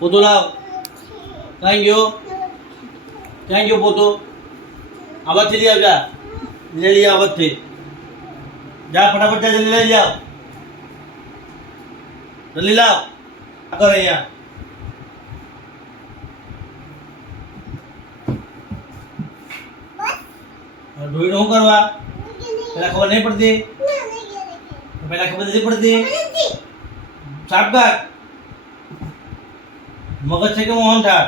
પોતો લાવ. ક્યાં ગયો? ક્યાં ગયો પોતો? આવતથી લઈ આવજા. લઈ લઈ આવતથી. જા ફટાફટ જા જલ્દી લઈ જાઓ. જલ્દી લાવ. આગળ અહીંયા. ઢોઈને શું કરવા? પેલા ખબર નહીં પડતી? પેલા ખબર નથી પડતી? સાફ કર. મગજ છે કે મોહન થાળ?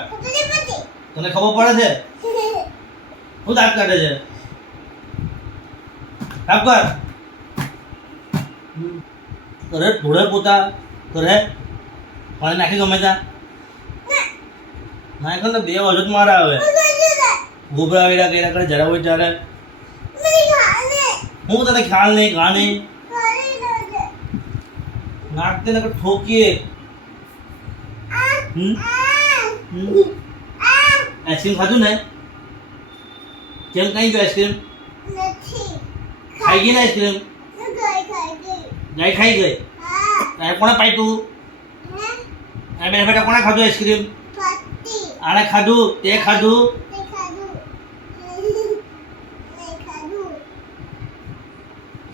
તને ખબર પડે છે? શું દાંત કાઢે છે? સાફ કર. કરે ઢોળે પોતા કરે પાણી નાખી ગમે ત્યાં નાખે ને 2 વખત મારા આવે ગોબરા વેડા કર્યા કરે જરા હોય ત્યારે હું તને ખ્યાલ નહીં ઘા નહીં નાખતે ને ઠોકીએ આઈસ્ક્રીમ ખાધું ને કેમ કઈ ગયો આઈસ્ક્રીમ ખાઈ ગઈ ને આઈસ્ક્રીમ ગાય ખાઈ ગઈ તારે કોણે પાઈતું બેઠા બેઠા કોણે ખાધું આઈસ્ક્રીમ આને ખાધું તે ખાધું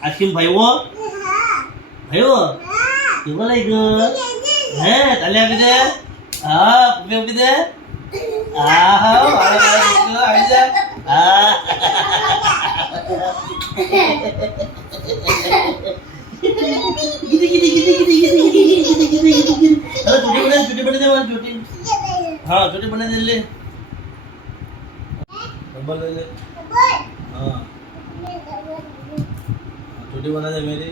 આઈસ્ક્રીમ ભાઈઓ ભાઈઓ કેવો લાગ્યો હે તાલે આપી દે હા પૂરી આપી દે આહા આવી જા હા छोटी बने दे छोटी हाँ छोटी बने दे ले डबल ले ले हाँ छोटी बना दे मेरी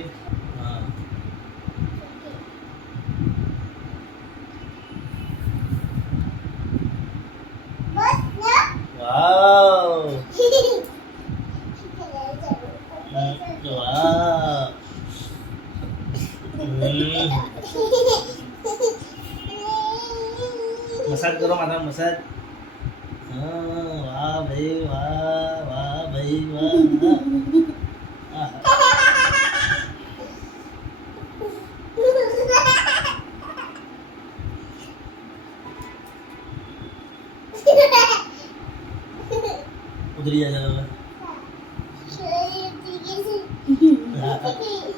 हाँ वाव मसाज करो माथा मसाज वाह भाई वाह भाई वाह उधर ही आ जाओ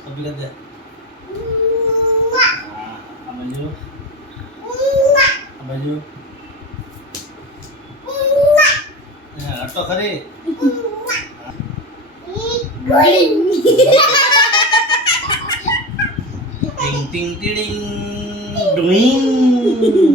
अभी कर दे बाजू तो खरे टिंग टिंग टिंग डुइंग